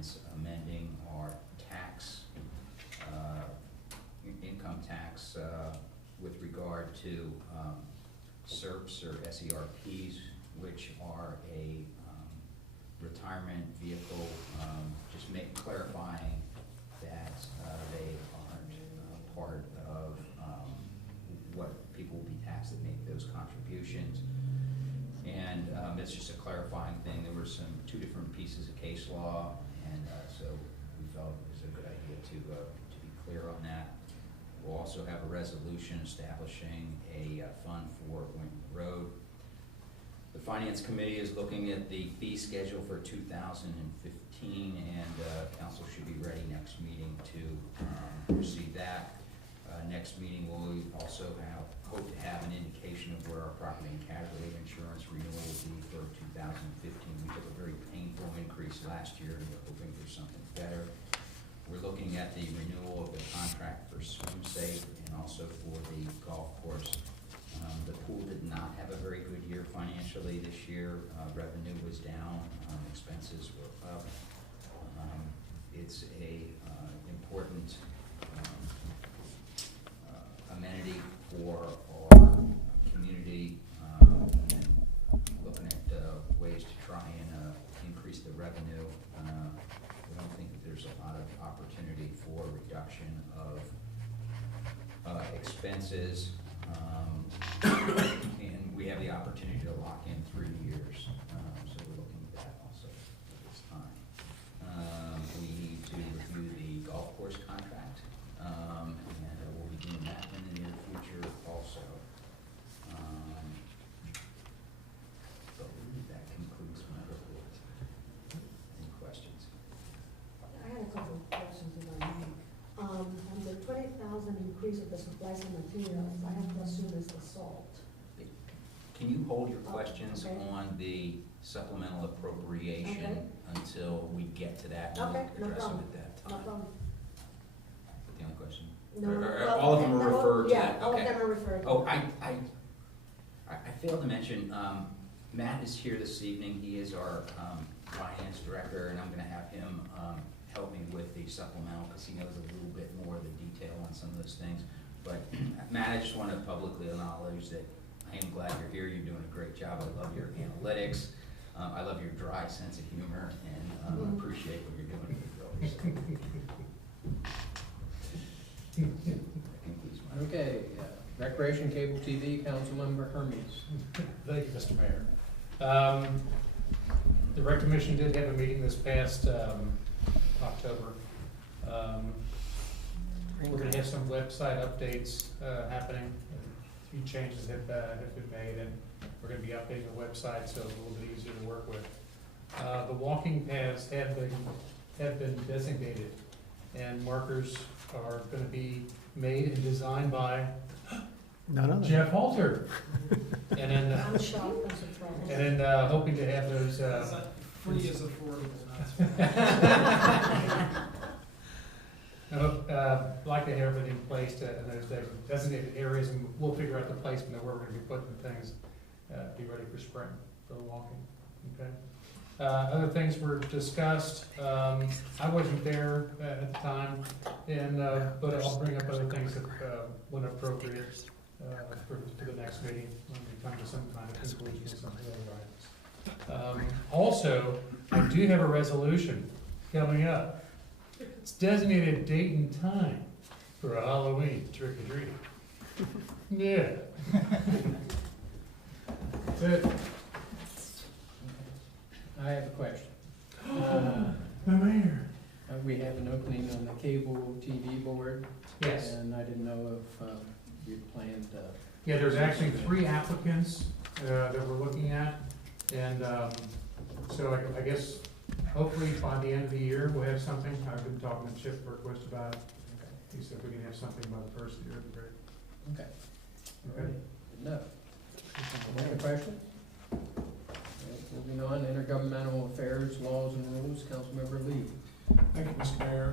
ordinance amending our tax, income tax with regard to SERPs or SERPs, which are a retirement vehicle, just clarifying that they aren't part of what people will be taxed that make those contributions. And it's just a clarifying thing. There were two different pieces of case law, and so we felt it was a good idea to be clear on that. We'll also have a resolution establishing a fund for Winton Road. The Finance Committee is looking at the fee schedule for 2015, and Council should be ready next meeting to receive that. Next meeting we'll also hope to have an indication of where our property and casualty insurance renewal will be for 2015. We took a very painful increase last year, and we're hoping for something better. We're looking at the renewal of the contract for Swim Safe and also for the golf course. The pool did not have a very good year financially this year. Revenue was down, expenses were up. It's a important amenity for our community, and looking at ways to try and increase the revenue. We don't think that there's a lot of opportunity for reduction of expenses, and we have the opportunity to lock in 3 years, so we're looking at that also at this time. We need to review the golf course contract, and we'll be doing that in the near future also. So that concludes my report. Any questions? I had a couple of questions if I may. On the 20,000 increase of the supplies and materials, I have to assume it's the salt. Can you hold your questions okay. on the supplemental appropriation Okay. until we get to that? Okay, We'll no address problem. them at that No time. problem. But the only question? No, Or all of them are referred to yeah, that? all of Okay. them are referred to. Oh, I failed to mention, Matt is here this evening. He is our finance director, and I'm going to have him help me with the supplemental because he knows a little bit more of the detail on some of those things. But Matt, I just want to publicly acknowledge that I am glad you're here. You're doing a great job. I love your analytics. I love your dry sense of humor, and appreciate what you're doing with the building. That concludes my report. Okay, Recreation Cable TV, Councilmember Hermes. Thank you, Mr. Mayor. The Rec Commission did have a meeting this past October. We're going to have some website updates happening. A few changes have been made, and we're going to be updating the website so it's a little bit easier to work with. The walking paths have been designated, and markers are going to be made and designed by Jeff Halter. And then, I'm shocked, I'm surprised. and then hoping to have those. Free is affordable. I'd like to have everything placed in those designated areas, and we'll figure out the placement of where we're going to be putting things, be ready for spring, for the walking, okay? Other things were discussed. I wasn't there at the time, and but I'll bring up other things that, when appropriate, for the next meeting, when we come to some kind of conclusion or something otherwise. Also, I do have a resolution coming up. It's designated date and time for a Halloween trick-or-treating. Yeah. That's it. I have a question. The mayor. We have an opening on the cable TV board. Yes. And I didn't know if you planned Yeah, there's actually 3 applicants that we're looking at. And so I guess hopefully by the end of the year, we'll have something. I've been talking to Chip Berquist about it. He said we can have something by the first of the year. That'd be great. Okay. Okay. No. Any other questions? Moving on, intergovernmental affairs, laws and rules, Councilmember Lee. Thank you, Mr. Mayor.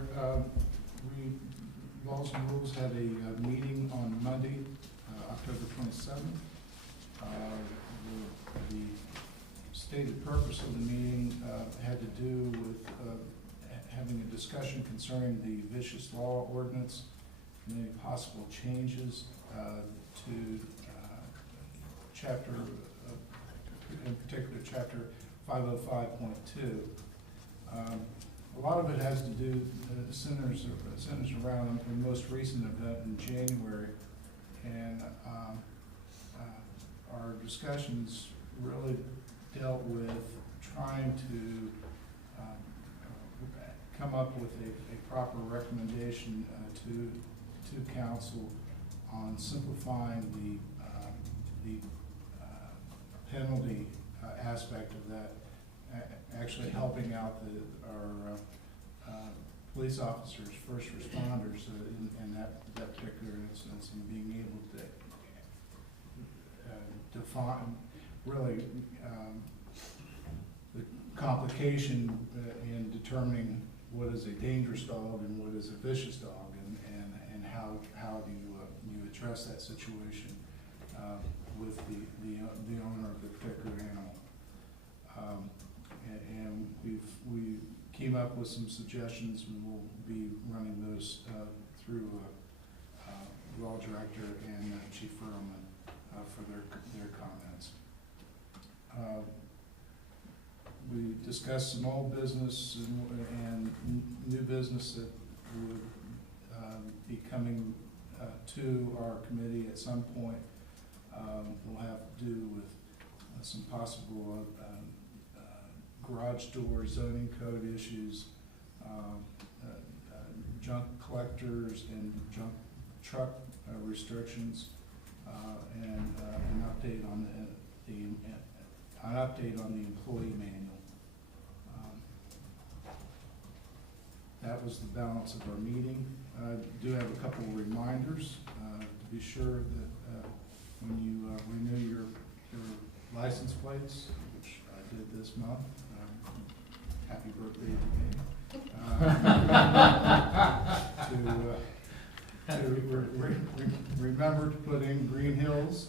Laws and Rules had a meeting on Monday, October 27th. The stated purpose of the meeting had to do with having a discussion concerning the vicious law ordinance and any possible changes to chapter, in particular, chapter 505.2. A lot of it has to do, centers around the most recent event in January, and our discussions really dealt with trying to come up with a proper recommendation to council on simplifying the penalty aspect of that, actually helping out our police officers, first responders in that particular instance, and being able to define really the complication in determining what is a dangerous dog and what is a vicious dog, and how do you address that situation with the owner of the particular animal. And we came up with some suggestions, and we'll be running those through Law Director and Chief Earlman for their comments. We discussed some old business and new business that would be coming to our committee at some point. Will have to do with some possible garage door zoning code issues, junk collectors and junk truck restrictions, and an update on the employee manual. That was the balance of our meeting. Do have a couple of reminders to be sure that when you renew your license plates, which I did this month, happy birthday to me. Remember to put in Greenhills,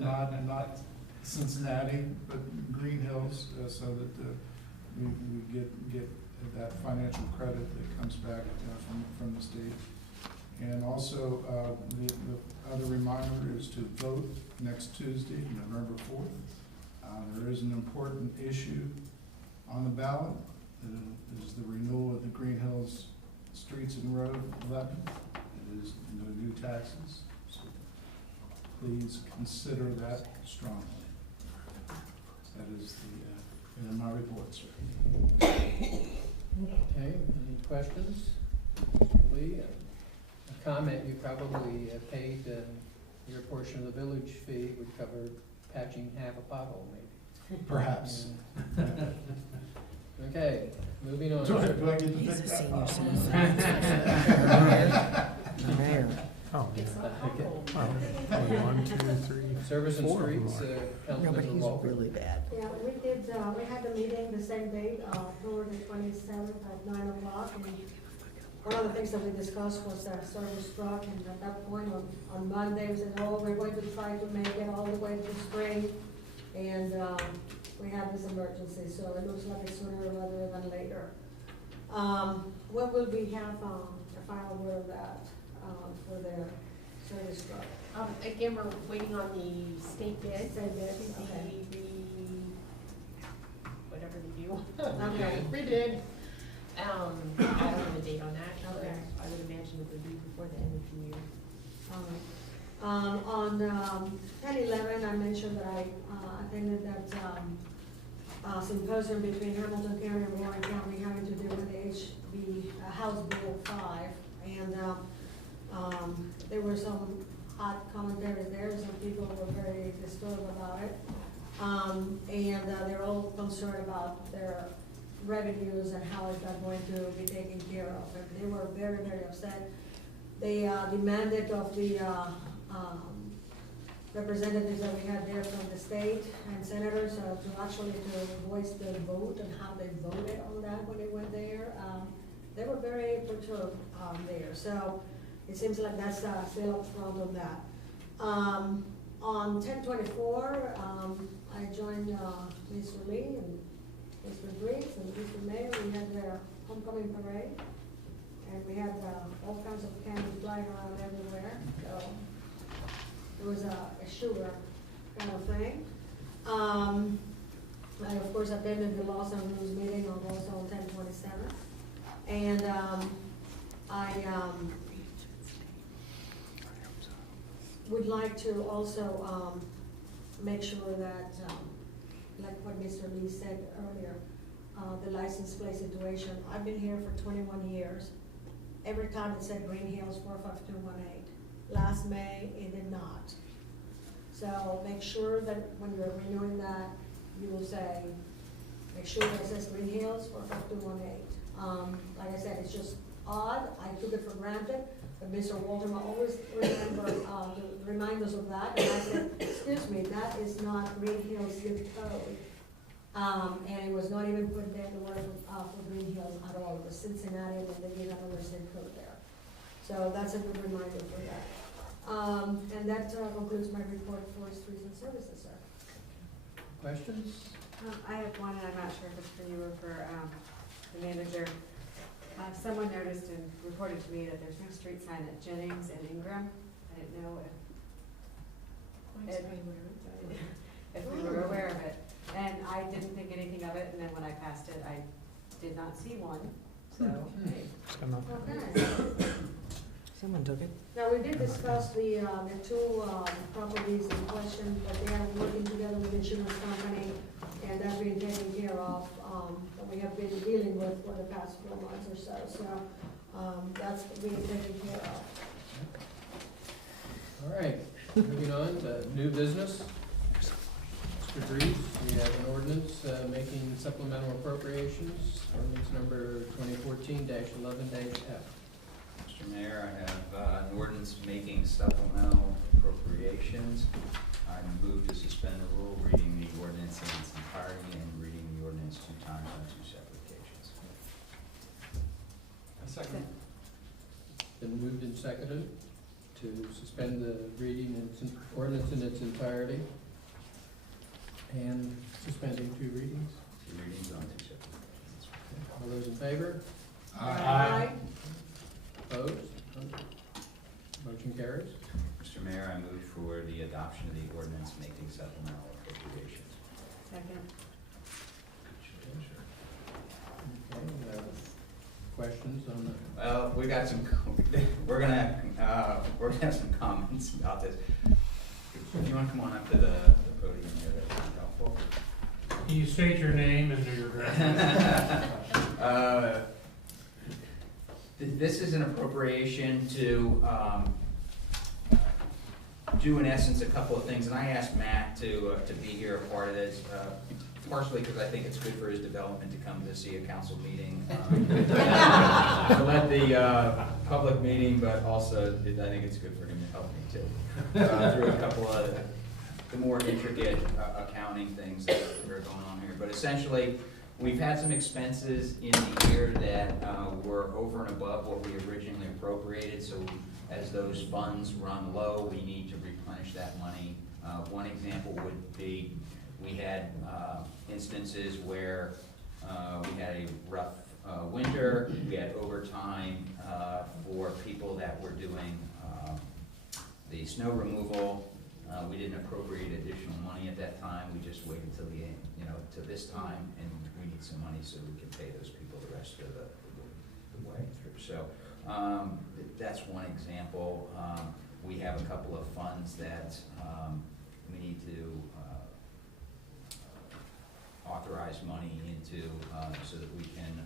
not Cincinnati, but Greenhills, so that we get that financial credit that comes back from the state. And also, the other reminder is to vote next Tuesday, November 4th. There is an important issue on the ballot. It is the renewal of the Greenhills Streets and Road levy. It is no new taxes, so please consider that strongly. That is the end of my report, sir. Okay, any questions? Mr. Lee, a comment, you probably paid your portion of the village fee would cover patching half a pothole, maybe. Perhaps. Yeah. Okay, moving on. Do I get to pick He's a that senior up? citizen. Mayor. Oh, It's yeah. not awful. Well, 1, 2, 3. Service and 4 of them Streets, are. No, but Councilmember he's Walker. really bad. Yeah, we had the meeting the same day, October the 27th at 9 o'clock, and one of the things that we discussed was the service truck, and at that point on Monday, we said, oh, we're going to try to make it all the way to spring, and we had this emergency, so it looks like it's sooner rather than later. When will we have a final word of that for the service truck? Again, we're waiting on the state bid. State bid, To okay. be whatever they do. Okay. Rebid. I don't have a date on that, but Okay. I would imagine it would be before the end of the year. On 10/11, I mentioned that I attended that symposium between Hamilton County and Warren County having to do with the HB House Bill 5, and there were some hot commentaries there. Some people were very disturbed about it, and they're all concerned about their revenues and how is that going to be taken care of. And they were very, very upset. They demanded of the representatives that we had there from the state and senators to actually voice their vote and how they voted on that when they went there. They were very perturbed there. So it seems like that's still up front on that. On 10/24, I joined Mr. Lee and Mr. Briggs and Mr. Mayor. We had their homecoming parade. And we had all kinds of candy flying around everywhere, so it was a sugar kind of thing. I of course attended the Laws and Rules meeting on also on 10/27. And I would like to also make sure that, like what Mr. Lee said earlier, the license plate situation. I've been here for 21 years. Every time it said Greenhills 45218. Last May, it did not. So make sure that when you're renewing that, you will say, make sure that it says Greenhills 45218. Like I said, it's just odd. I took it for granted, but Mr. Walter will always remember to remind us of that. And I said, excuse me, that is not Greenhills zip code. And it was not even put there the word for Greenhills at all. It was Cincinnati, and then they gave another zip code there. So that's a good reminder for that. And that concludes my report for streets and services, sir. Questions? I have one, and I'm not sure if it's for you or for the manager. Someone noticed and reported to me that there's no street sign at Jennings and Ingram. I didn't know if we were aware of it. And I didn't think anything of it, and then when I passed it, I did not see one, so, hey. Okay. Someone took it. Now, we did discuss the two properties in question, but they are working together with the insurance company, and that's being taken care of, that we have been dealing with for the past 4 months or so. So, that's being taken care of. All right, moving on to new business. Mr. Dries, we have an ordinance making supplemental appropriations, ordinance number 2014-11-F. Mr. Mayor, I have an ordinance making supplemental appropriations. I move to suspend the rule, reading the ordinance in its entirety and reading the ordinance 2 times on 2 separate occasions. A second. Been moved and seconded to suspend the reading and ordinance in its entirety and suspending 2 readings. 2 readings on 2 separate occasions. All those in favor? Aye. Opposed? Motion carries. Mr. Mayor, I move for the adoption of the ordinance making supplemental appropriations. Second. Okay, questions on the? Well, we got some, we're gonna have some comments about this. If you wanna come on up to the podium here, that'd be helpful. Can you state your name and your address? This is an appropriation to do in essence a couple of things, and I asked Matt to be here a part of this, partially because I think it's good for his development to come to see a council meeting. To let the public meeting, but also I think it's good for him to help me too. Through a couple of the more intricate accounting things that are going on here. But essentially, we've had some expenses in the year that were over and above what we originally appropriated, so as those funds run low, we need to replenish that money. One example would be, we had instances where we had a rough winter, we had overtime for people that were doing the snow removal. We didn't appropriate additional money at that time, we just waited till the end, to this time, and we need some money so we can pay those people the rest of the way through. So that's one example. We have a couple of funds that we need to authorize money into so that we can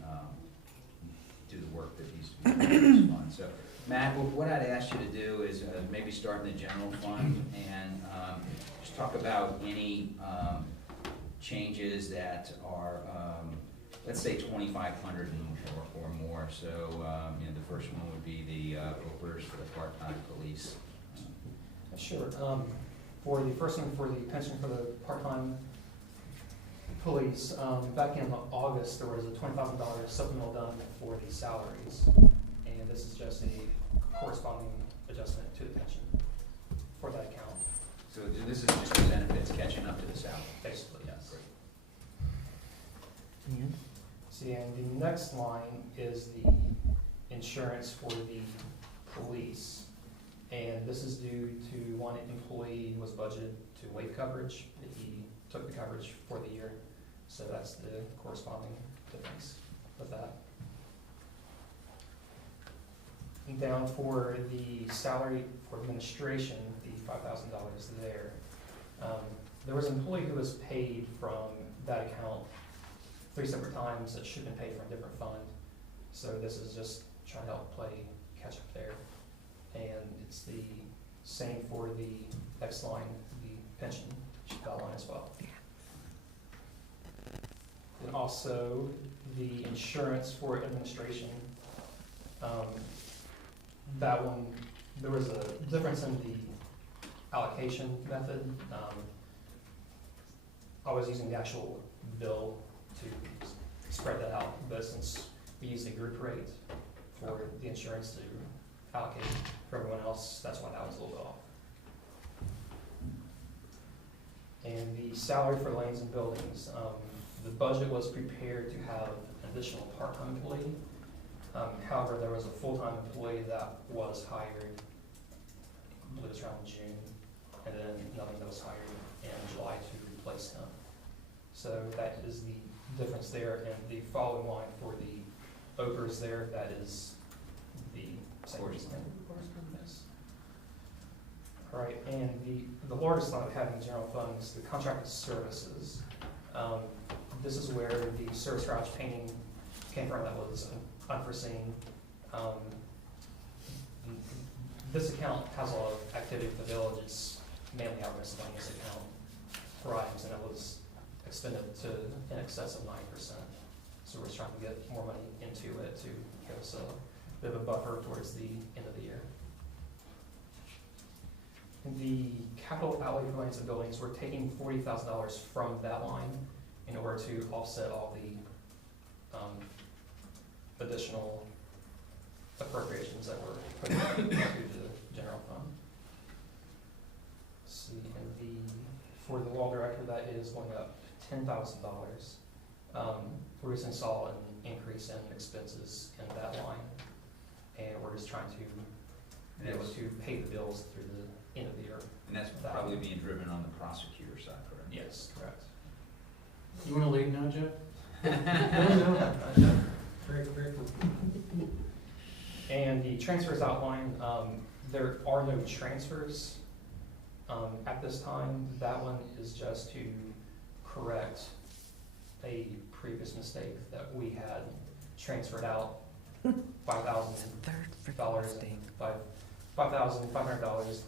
do the work that needs to be done in this fund. So Matt, what I'd ask you to do is maybe start in the general fund and just talk about any changes that are, let's say 2,500 or more. So the first one would be the OPERS for the part-time police. Sure. For the first one, for the pension for the part-time police, back in August, there was a $20,000 supplemental done for the salaries. And this is just a corresponding adjustment to the pension for that account. So this is just the benefits catching up to the salary. Basically, yes. Great. See, and the next line is the insurance for the police. And this is due to one employee who was budgeted to waive coverage, but he took the coverage for the year. So that's the corresponding difference with that. And down for the salary for administration, the $5,000 there. There was an employee who was paid from that account 3 separate times that should have been paid from a different fund. So this is just trying to help play catch up there. And it's the same for the X line, the pension, that line as well. And also the insurance for administration. That one, there was a difference in the allocation method. I was using the actual bill to spread that out, but since we use a group rate for the insurance to allocate for everyone else, that's why that was a little bit off. And the salary for lanes and buildings, the budget was prepared to have an additional part-time employee. However, there was a full-time employee that was hired, I believe it was around June, and then another that was hired in July to replace him. So that is the difference there, and the following line for the ogres there, that is the same reason. Yes. All right, and the largest line of having general fund is the contracted services. This is where the service garage painting came from that was unforeseen. This account has a lot of activity with the village. It's mainly our miscellaneous account for items, and it was extended to in excess of 9%. So we're just trying to get more money into it to give us a bit of a buffer towards the end of the year. The capital outlay for lands and buildings, we're taking $40,000 from that line in order to offset all the additional appropriations that were put into the general fund. Let's see, and for the law director, that is going up $10,000. We recently saw an increase in expenses in that line, and we're just trying to be able to pay the bills through the end of the year. And that's probably being driven on the prosecutor side, correct? Yes, correct. You wanna leave now, Jeff? No. Very, very cool. And the transfers outline, there are no transfers at this time. That one is just to correct a previous mistake that we had transferred out $5,500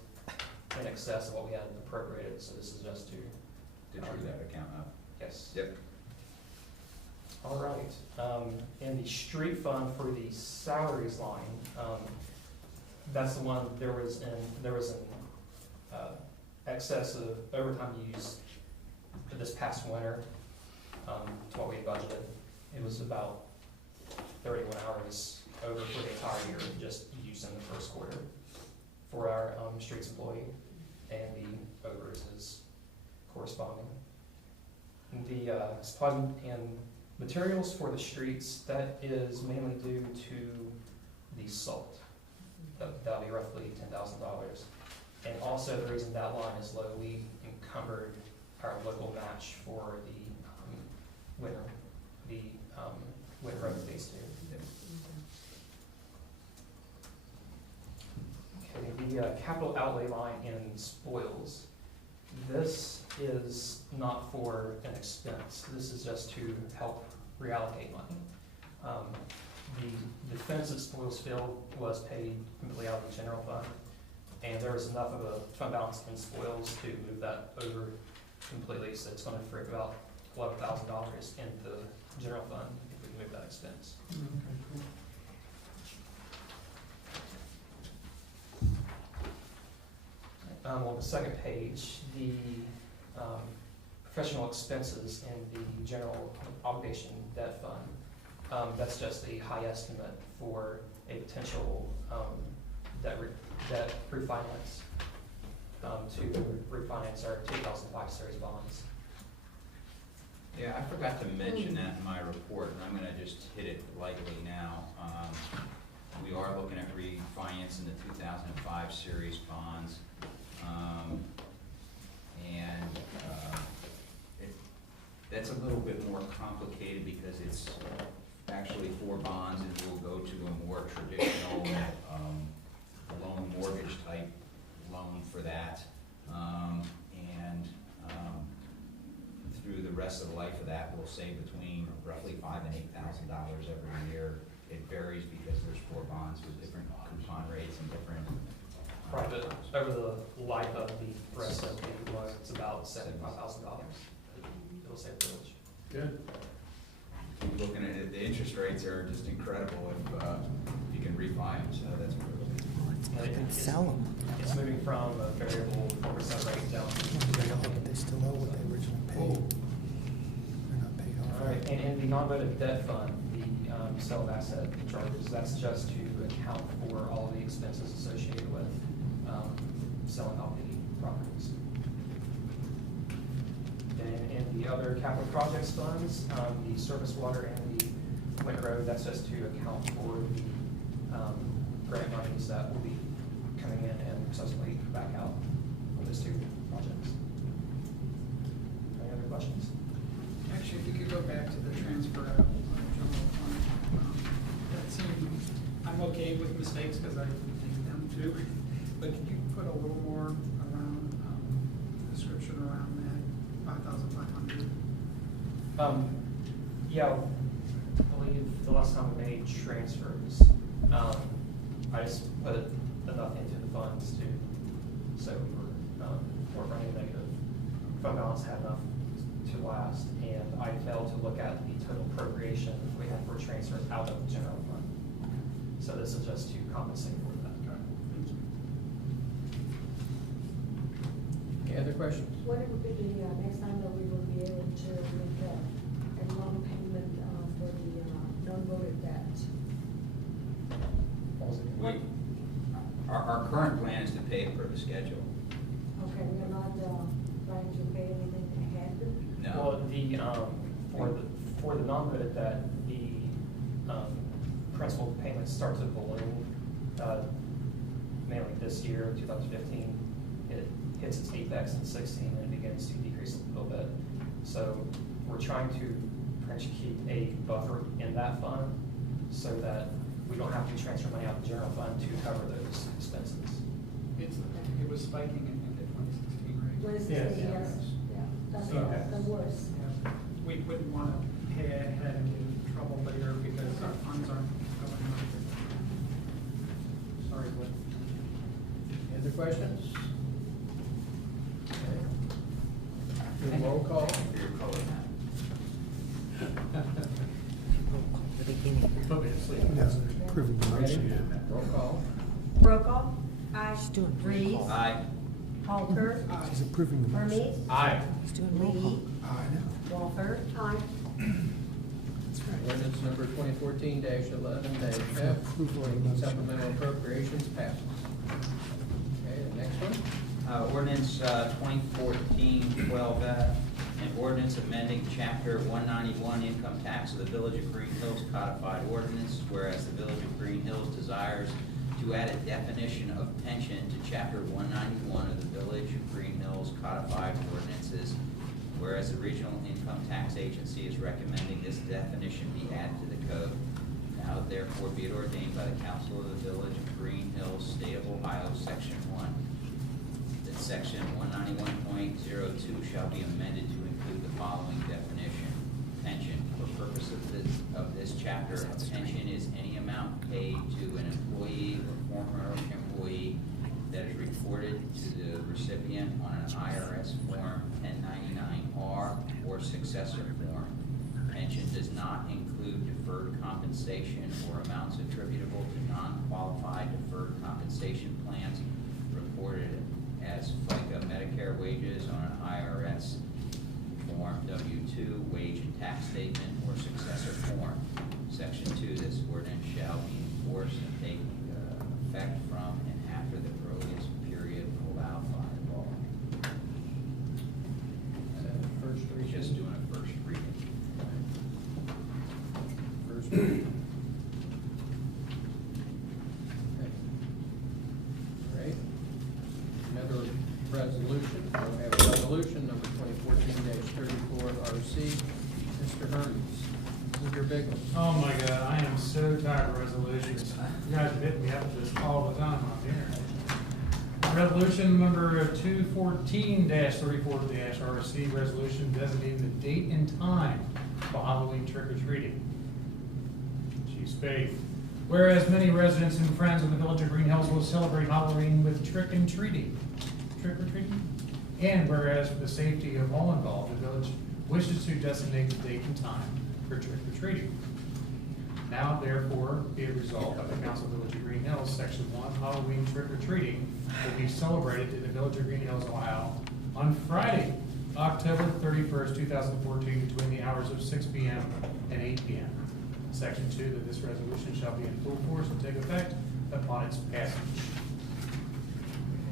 in excess of what we had appropriated. So this is just to true that account up. yes. Yep. All right, and the street fund for the salaries line, that's the one, there was an excess of overtime use this past winter, to what we had budgeted. It was about 31 hours over for the entire year, just used in the first quarter for our streets employee, and the overs is corresponding. The supplies and materials for the streets, that is mainly due to the salt. That'll be roughly $10,000. And also the reason that line is low, we encumbered our local match for the winter road phase 2. Okay, the capital outlay line in spoils. This is not for an expense. This is just to help reallocate money. The defense of spoils field was paid completely out of the general fund, and there was enough of a fund balance in spoils to move that over completely, so it's going to free about $11,000 in the general fund if we move that expense. On the second page, the professional expenses in the general obligation debt fund, that's just a high estimate for a potential debt refinance to refinance our 2005 series bonds. Yeah, I forgot to mention that in my report, and I'm gonna just hit it lightly now. We are looking at refinancing the 2005 series bonds. That's a little bit more complicated because it's actually 4 bonds, and we'll go to a more traditional loan mortgage type loan for that. Through the rest of the life of that, we'll save between roughly $5,000 and $8,000 every year. It varies because there's 4 bonds with different coupon rates and different. Right, but over the life of the rest of the loan, it's about $75,000. It'll save the village. Good. Keep looking at it, the interest rates are just incredible if you can refi them, so that's what we're looking at. And it's- Sell them. It's moving from a variable 4% rate down to But they still owe what they originally paid. They're not paid off. All right, and in the non-voted debt fund, the sale of asset charges, that's just to account for all of the expenses associated with selling off the properties. Then in the other capital projects funds, the surface water and the Winter Road, that's just to account for the grant monies that will be coming in and subsequently back out for those 2 projects. Any other questions? Actually, if you could go back to the transfer out of the general fund, that seemed, I'm okay with mistakes because I make them too, but could you put a little more around, description around that, 5,500? Yeah, I believe the last time we made transfers, I just put enough into the funds so we're running negative. Fund balance had enough to last, and I failed to look at the total appropriation we had for transfers out of the general fund. So this is just to compensate for that. Any other questions? When it would be the next time that we will be able to make a loan payment for the non-voted debt? What was it? Our current plan is to pay it per the schedule. Okay, we are not trying to pay anything ahead? No. Well, for the non-voted debt, the principal payments start to balloon, mainly this year, 2015. It hits its apex in 16 and it begins to decrease a little bit. So we're trying to pretty much keep a buffer in that fund so that we don't have to transfer money out of the general fund to cover those expenses. I think it was spiking in the 2016 rate. 2016, Yes. yes, yeah, that's So- the worst. Yeah. We wouldn't want to pay ahead and get in trouble later because our funds aren't going up. Sorry, but. Any other questions? Okay. Do a roll call. For your color map. The beginning. No, approving the Ready? motion. Roll call. Brokaw. Aye. He's doing roll Reeves. call. Aye. Halter. He's approving the motion. Hermes. Aye. He's doing roll call. Lee. Walther. Aye. That's right. Ordinance number 2014-11-F, Approval of the making motion. supplemental appropriations passes. Okay, the next one. Ordinance 2014-12F, an ordinance amending Chapter 191 Income Tax of the Village of Greenhills Codified Ordinance, whereas the Village of Greenhills desires to add a definition of pension to Chapter 191 of the Village of Greenhills Codified Ordinances, whereas the Regional Income Tax Agency is recommending this definition be added to the code. Now therefore be it ordained by the Council of the Village of Greenhills, State of Ohio, Section 1, that Section 191.02 shall be amended to include the following definition. Pension. For purpose of this chapter, a pension is any amount paid to an employee or former employee that is reported to the recipient on an IRS Form 1099-R or successor form. Pension does not include deferred compensation or amounts attributable to non-qualified deferred compensation plans reported as FICA Medicare wages on an IRS Form W-2 wage and tax statement or successor form. Section 2, this ordinance shall be enforced and take effect from and after the earliest period allowed by law. First reading. Just doing a first reading. resolution. We have a resolution number 2014-34 RC. Mr. Hermes, this is your big one. Oh my God, I am so tired of resolutions. You guys hit me up with this all the time on the internet. Resolution number 214-34-RC, resolution designating the date and time for Halloween trick or treating. Chief Spade. Whereas many residents and friends of the village of Greenhills will celebrate Halloween with trick and treating. Trick or treating? And whereas for the safety of all involved, the village wishes to designate the date and time for trick or treating. Now therefore be it resolved by the Council of the Village of Greenhills, Section 1, Halloween trick or treating will be celebrated in the Village of Greenhills, Ohio on Friday, October 31st, 2014, between the hours of 6 p.m. and 8 p.m. Section 2, that this resolution shall be in full force and take effect upon its passage.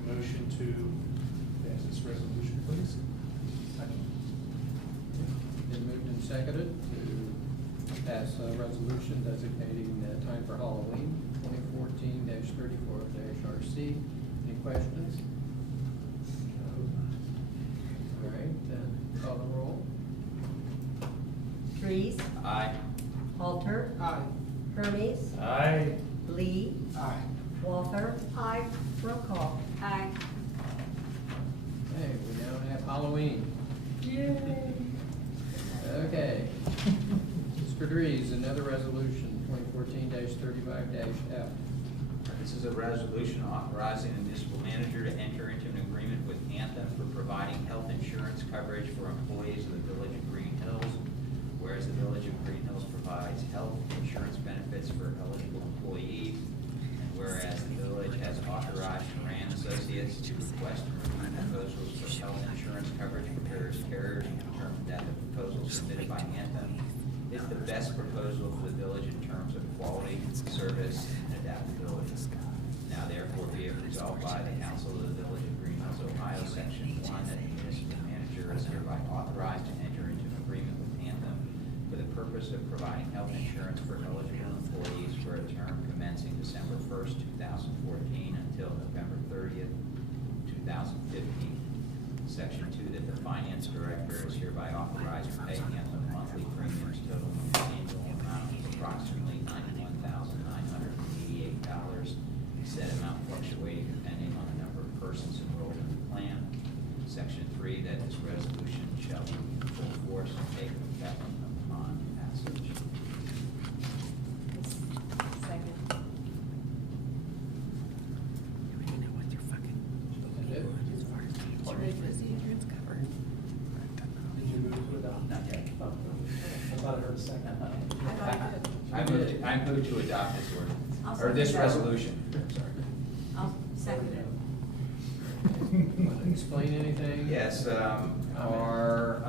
Motion to pass this resolution, please. Been moved and seconded to pass a resolution designating the time for Halloween, 2014-34-RC. Any questions? All right, then call the roll. Trees, Aye. Halter, Aye. Hermes, Aye. Lee, Aye. Walther, Aye. roll call. Aye. Okay, we now have Halloween. Yay. Okay. Mr. Dries, another resolution, 2014-35-F. This is a resolution authorizing the municipal manager to enter into an agreement with Anthem for providing health insurance coverage for employees of the Village of Greenhills. Whereas the Village of Greenhills provides health insurance benefits for eligible employees, and whereas the village has authorized Moran Associates to request and review proposals for health insurance coverage for various carriers and determined that the proposal submitted by Anthem is the best proposal for the village in terms of quality, service, and adaptability. Now therefore be it resolved by the Council of the Village of Greenhills, Ohio, Section 1, that the municipal manager is hereby authorized to enter into an agreement with Anthem for the purpose of providing health insurance for eligible employees for a term commencing December 1st, 2014 until November 30th, 2015. Section 2, that the finance director is hereby authorized to pay Anthem monthly premiums totaling an annual amount of approximately $91,988, said amount fluctuating depending on the number of persons enrolled in the plan. Section 3, that this resolution shall be in full force and take effect upon passage. Second. Did you move to adopt? Not yet. Oh, I thought I heard a second. I move to adopt this ordinance, I'll or this second that. resolution. Sorry. I'll second it. Want to explain anything? Yes, our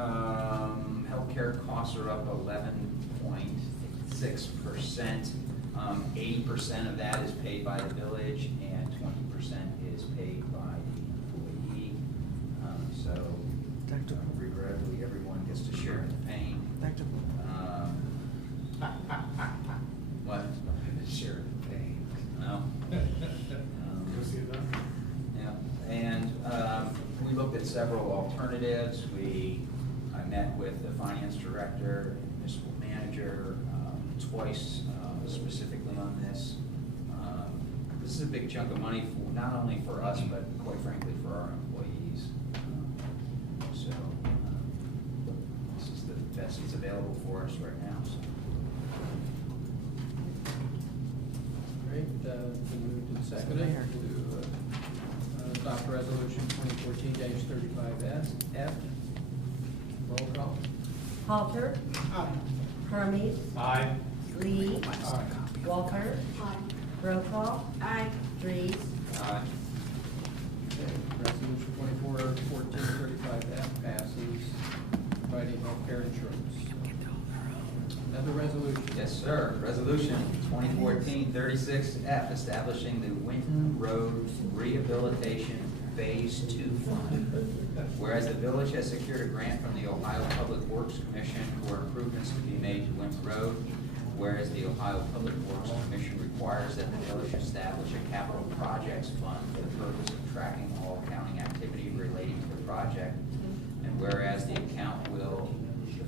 healthcare costs are up 11.6%. 80% of that is paid by the village, and 20% is paid by the employee. So regrettably, everyone gets to share in the pain. What? Share in the pain. No? Go see it done. Yeah, and we looked at several alternatives. I met with the finance director, and municipal manager, twice specifically on this. This is a big chunk of money, for not only for us, but quite frankly for our employees. So this is the best that's available for us right now. So. Great, been moved and seconded to adopt resolution 2014-35F. Roll call. Halter, Aye. Hermes, Aye. Lee, Aye. Walther, Aye. roll call. Aye. Trees, Okay, resolution 2014-35F passes, providing healthcare insurance. Another resolution. Yes, sir. Resolution 2014-36F, establishing the Winton Road Rehabilitation Phase 2 Fund. Whereas the village has secured a grant from the Ohio Public Works Commission for improvements to be made to Winton Road. Whereas the Ohio Public Works Commission requires that the village establish a capital projects fund for the purpose of tracking all accounting activity relating to the project. And whereas the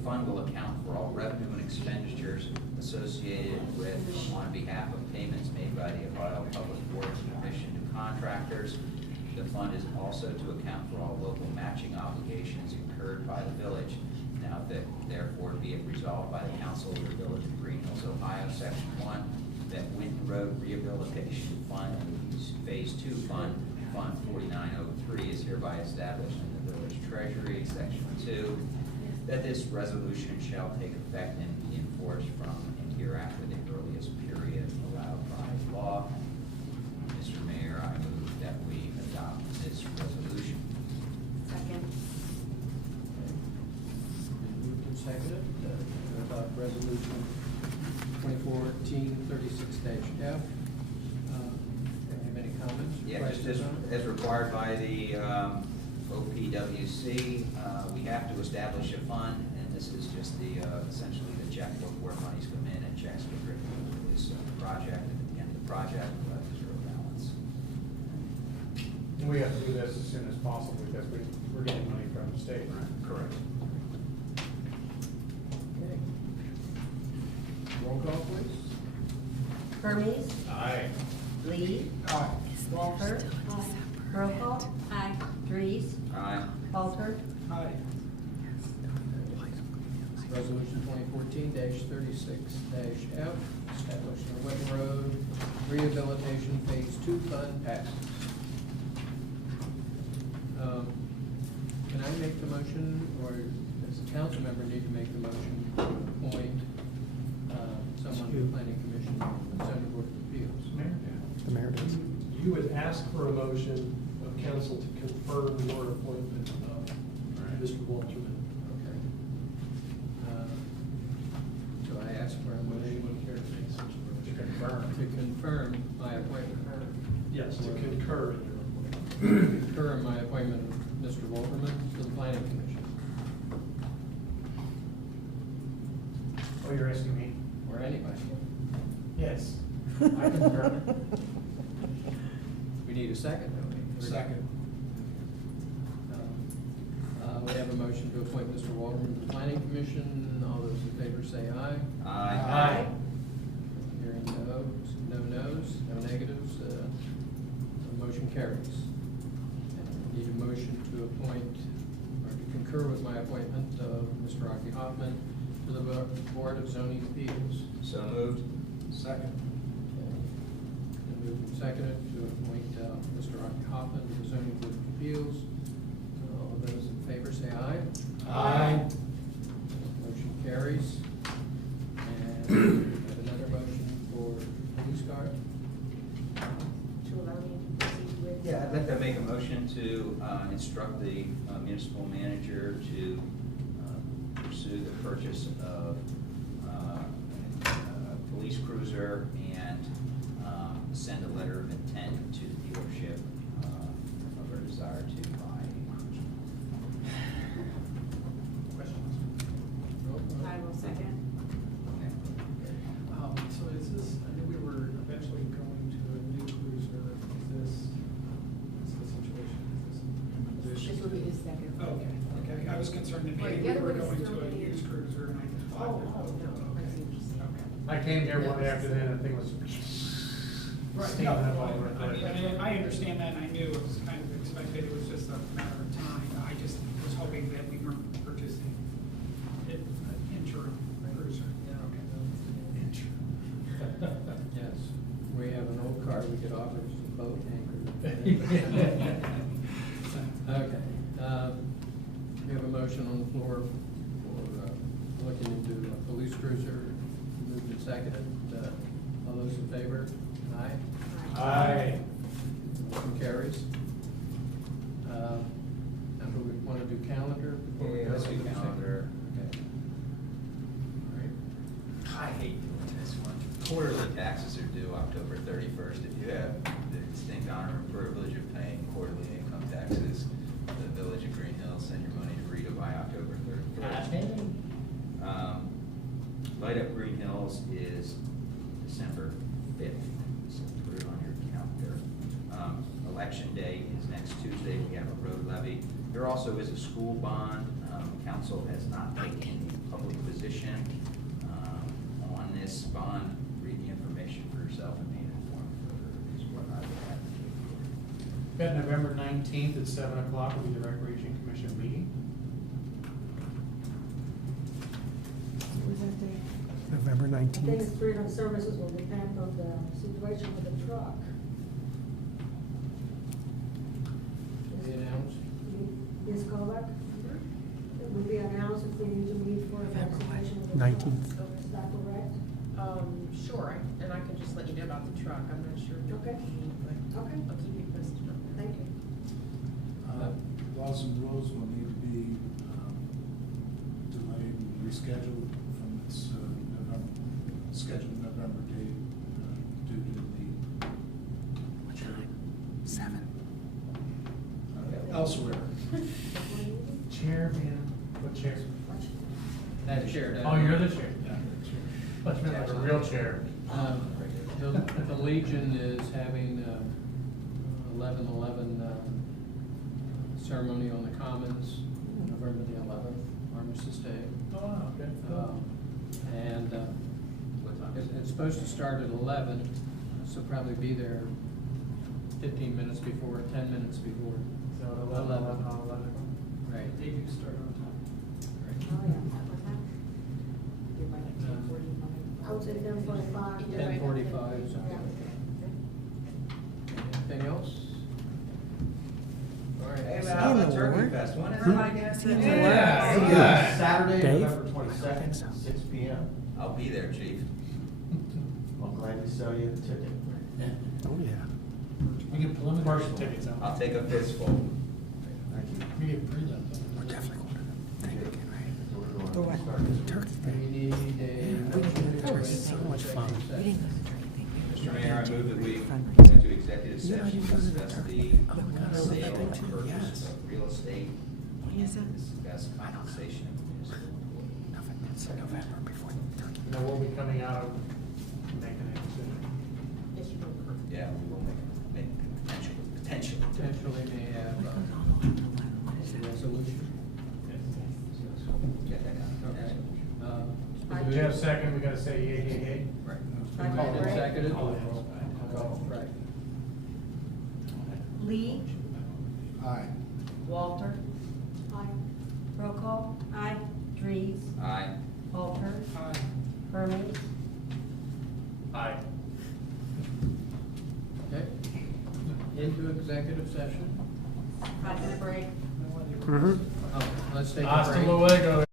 fund will account for all revenue and expenditures associated with, on behalf of payments made by the Ohio Public Works Commission to contractors. The fund is also to account for all local matching obligations incurred by the village. Now therefore be it resolved by the Council of the Village of Greenhills, Ohio, Section 1, that Winton Road Rehabilitation Fund, Phase 2 Fund, Fund 4903 is hereby established in the village treasury. Section 2, that this resolution shall take effect and be enforced from and hereafter the earliest period allowed by law. Mr. Mayor, I move that we adopt this resolution. Second. Moved and seconded to adopt resolution 2014-36-F. Have any comments? Yeah, just as required by the OPWC, we have to establish a fund, and this is just essentially the checkbook where money's come in and checks get written for this project, and at the end of the project, we'll have zero balance. And we have to do this as soon as possible because we're getting money from the state, right? Correct. Okay. Roll call, please. Hermes, Aye. Lee, Aye. Walter, Prokop, Aye. Dries, Aye. Walter, Aye. Resolution 2014-36-F, establishing a Winton Road Rehabilitation Phase 2 Fund passes. Can I make the motion, or does the council member need to make the motion to appoint someone to the planning commission and zoning board of appeals? Mayor? The mayor does. You would ask for a motion of council to confirm your appointment of Mr. Walterman. Okay. So I ask for a motion To confirm. to confirm my appointment. Yes, to concur in your appointment. Concur in my appointment of Mr. Wolferman to the planning commission, Oh, you're asking me? or anybody. Yes. I concur. We need a second, don't we? Second. We have a motion to appoint Mr. Wolferman to the planning commission. All those in favor say aye. Aye. Hearing no negatives, the motion carries. Need a motion to appoint, or to concur with my appointment of Mr. Rocky Hoffman to the Board of Zoning Appeals. So moved. Second. And moved and seconded to appoint Mr. Rocky Hoffman to the Zoning Board of Appeals. All those in favor say aye. Aye. Motion carries. And we have another motion for police car. To allow me to proceed with. Yeah, I'd like to make a motion to instruct the municipal manager to pursue the purchase of a police cruiser and send a letter of intent to the dealership of our desire to buy a cruiser. I will second. So is this, I knew we were eventually going to a new cruiser, is the situation, This will be his second. Okay, I was concerned that Wait, maybe the we other were one is going to still a in. used cruiser and I thought that. I see what you're saying. Okay. I came here one afternoon and the thing was Right, steaming no, up all I over the place. mean, I understand that, and I knew it was kind of expected, it was just a matter of time. I just was hoping that we weren't purchasing an interim cruiser. Yes, we have an old car we could offer as a boat anchor. Okay, we have a motion on the floor for looking into a police cruiser, moved and seconded. All those in favor? Aye. Aye. Motion carries. Now, do we want to do calendar? before we Yeah, go let's do into the second? calendar. Okay. All right. I hate doing this one. Quarterly taxes are due October 31st. If you have the distinct honor and privilege of paying quarterly income taxes, the Village of Greenhills, send your money to Rita by October 31st. Light Up Greenhills is Election Day is next Tuesday, we have a road levy. There also is a school bond. Council has not taken a public position on this bond. Read the information for yourself and be informed further is what I would advocate for. Got November 19th at 7 o'clock will be the Recreation Commission meeting. Was that the- November I think 19th. the street and services will depend on the situation with the truck. Be announced. Ms. Kovac? It will be announced if we need to meet for the situation with the truck. 19th. Is that correct? Sure, and I can just let you know about the truck, I'm not sure. Okay. But Okay, I'll keep you posted on that. thank you. Laws and rules will need to be delayed and rescheduled from its scheduled November date due to the Seven. elsewhere. Chair, man, what chair? That chair. Oh, you're the chair. Let's make like a real chair. The Legion is having 11/11 ceremony on the Commons, November the 11th, Armistice Day. Oh, wow, okay. And What time is it? it's supposed to start at 11, so probably be there 15 minutes before, 10 minutes before. So 11. Right. They do start on time. Oh, yeah. Do by like 10:45. I would say 10:45. 10:45, so. Yeah. Anything else? All right. Hey, man, how about Turkey Fest? When is it again? Yeah. Saturday, Dave? November 22nd, 6 p.m. I'll be there, chief. I'll gladly sell you a ticket. Oh, yeah. We get preliminary partial tickets out. I'll take a fistful. Thank you. We get pre-lap. We're definitely going to the thing again, right? So we're going to Go ahead. start this Turkey We thing. need a. It was so much fun. Mr. Mayor, I move that we go into executive You know, I session, didn't go to the discuss turkey the thing. Oh, God, I love sale that and thing too, purchase yes. of real estate, and discuss compensation of municipal employees. Nothing, it's November before the turkey. And then we'll be coming out of making a decision. Yes, you will. Yeah, we will make potentially. Potentially may have a resolution. Get that done. Okay. Aye. We have a second, we gotta say yay, yay, yay. Right. Been made and seconded. Call. Right. Lee, Aye. Walter, Aye. roll call. Aye. Dries, Aye. Walter, Aye. Hermes, Aye. Okay. Into executive session. 5-minute break. Mm-hmm. Oh, let's take a Hasta break. luego.